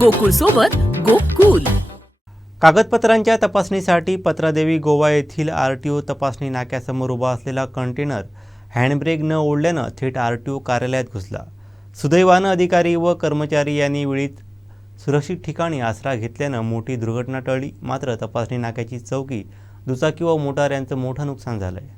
गोकुळ सोबत गोकुल. कागदपत्रांच्या तपासणीसाठी पत्रादेवी गोवा येथील आर टी ओ तपासणी नाक्यासमोर उभा असलेला कंटेनर हँडब्रेक न ओढल्यानं थेट आर टी ओ कार्यालयात घुसला. सुदैवानं अधिकारी व कर्मचारी यांनी वेळीत सुरक्षित ठिकाणी आसरा घेतल्यानं मोठी दुर्घटना टळली. मात्र तपासणी नाक्याची चौकी दुचाकी व मोटार यांचं मोठं नुकसान झालं आहे